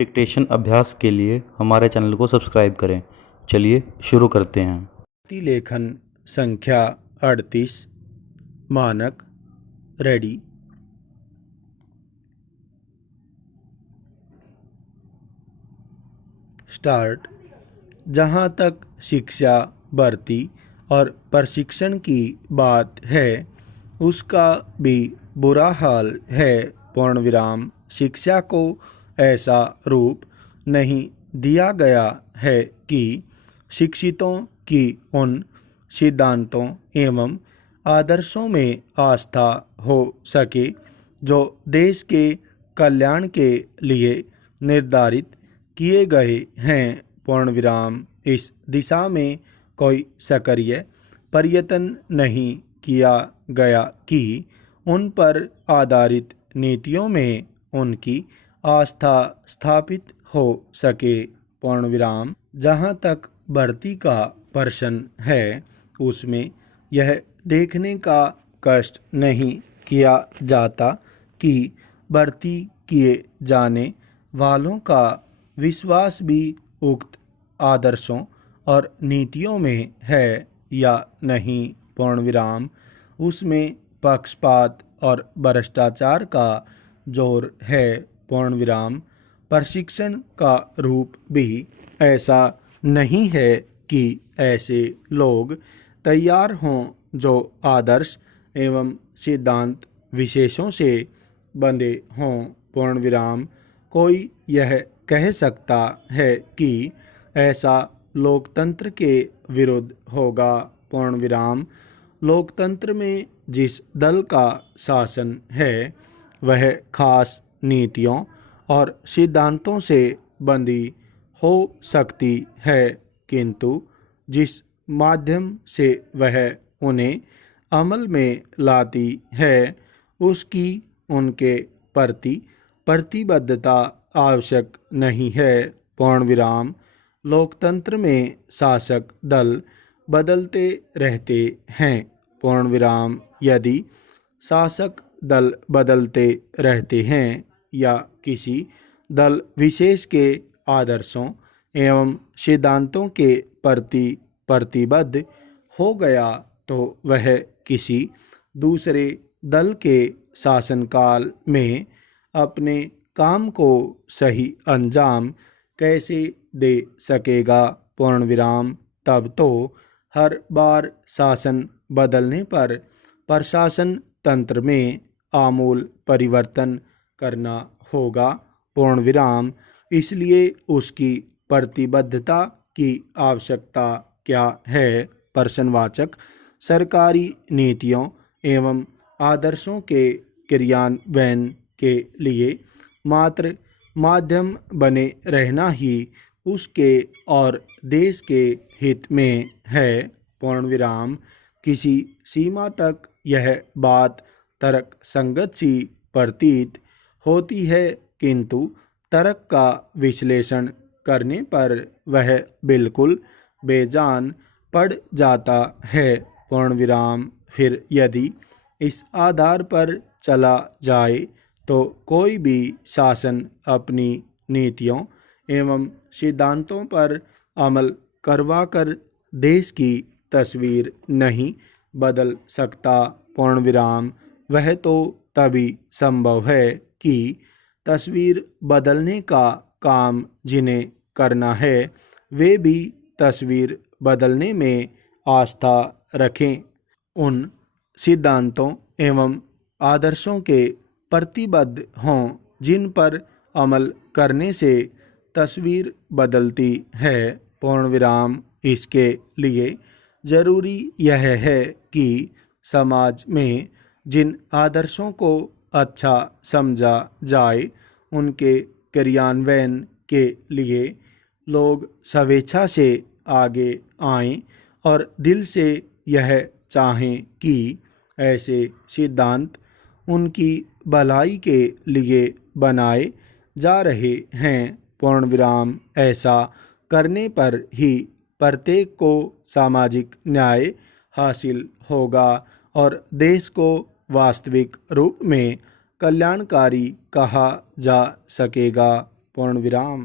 Dictation अभ्यास के लिए हमारे चैनल को सब्सक्राइब करें। चलिए शुरू करते हैं। प्रतिलेखन संख्या 38 मानक रेडी। स्टार्ट। जहाँ तक शिक्षा, भर्ती और प्रशिक्षण की बात है, उसका भी बुरा हाल है। पूर्ण विराम। शिक्षा को ऐसा रूप नहीं दिया गया है कि शिक्षितों की उन सिद्धांतों एवं आदर्शों में आस्था हो सके जो देश के कल्याण के लिए निर्धारित किए गए हैं। पूर्ण विराम। इस दिशा में कोई सक्रिय प्रयत्न नहीं किया गया कि उन पर आधारित नीतियों में उनकी आस्था स्थापित हो सके। पूर्ण विराम। जहाँ तक भर्ती का प्रश्न है, उसमें यह देखने का कष्ट नहीं किया जाता कि भर्ती किए जाने वालों का विश्वास भी उक्त आदर्शों और नीतियों में है या नहीं। पूर्ण विराम। उसमें पक्षपात और भ्रष्टाचार का जोर है। पूर्ण विराम। प्रशिक्षण का रूप भी ऐसा नहीं है कि ऐसे लोग तैयार हों जो आदर्श एवं सिद्धांत विशेषों से बंधे हों। पूर्ण विराम। कोई यह कह सकता है कि ऐसा लोकतंत्र के विरुद्ध होगा। पूर्ण विराम। लोकतंत्र में जिस दल का शासन है, वह खास नीतियों और सिद्धांतों से बंधी हो सकती है, किंतु जिस माध्यम से वह उन्हें अमल में लाती है, उसकी उनके प्रति प्रतिबद्धता आवश्यक नहीं है। पूर्ण विराम। लोकतंत्र में शासक दल बदलते रहते हैं। पूर्ण विराम। यदि शासक दल बदलते रहते हैं या किसी दल विशेष के आदर्शों एवं सिद्धांतों के प्रति प्रतिबद्ध हो गया, तो वह किसी दूसरे दल के शासनकाल में अपने काम को सही अंजाम कैसे दे सकेगा। पूर्ण विराम। तब तो हर बार शासन बदलने पर प्रशासन तंत्र में आमूल परिवर्तन करना होगा। पूर्ण विराम। इसलिए उसकी प्रतिबद्धता की आवश्यकता क्या है? प्रश्नवाचक। सरकारी नीतियों एवं आदर्शों के क्रियान्वयन के लिए मात्र माध्यम बने रहना ही उसके और देश के हित में है। पूर्ण विराम। किसी सीमा तक यह बात तर्क संगत सी प्रतीत होती है, किंतु तर्क का विश्लेषण करने पर वह बिल्कुल बेजान पड़ जाता है। पूर्ण विराम। फिर यदि इस आधार पर चला जाए तो कोई भी शासन अपनी नीतियों एवं सिद्धांतों पर अमल करवाकर देश की तस्वीर नहीं बदल सकता। पूर्ण विराम। वह तो तभी संभव है कि तस्वीर बदलने का काम जिन्हें करना है, वे भी तस्वीर बदलने में आस्था रखें, उन सिद्धांतों एवं आदर्शों के प्रतिबद्ध हों जिन पर अमल करने से तस्वीर बदलती है। पूर्ण विराम। इसके लिए जरूरी यह है कि समाज में जिन आदर्शों को अच्छा समझा जाए, उनके क्रियान्वयन के लिए लोग स्वेच्छा से आगे आएं और दिल से यह चाहें कि ऐसे सिद्धांत उनकी भलाई के लिए बनाए जा रहे हैं। पूर्ण विराम। ऐसा करने पर ही प्रत्येक को सामाजिक न्याय हासिल होगा और देश को वास्तविक रूप में कल्याणकारी कहा जा सकेगा। पूर्ण विराम।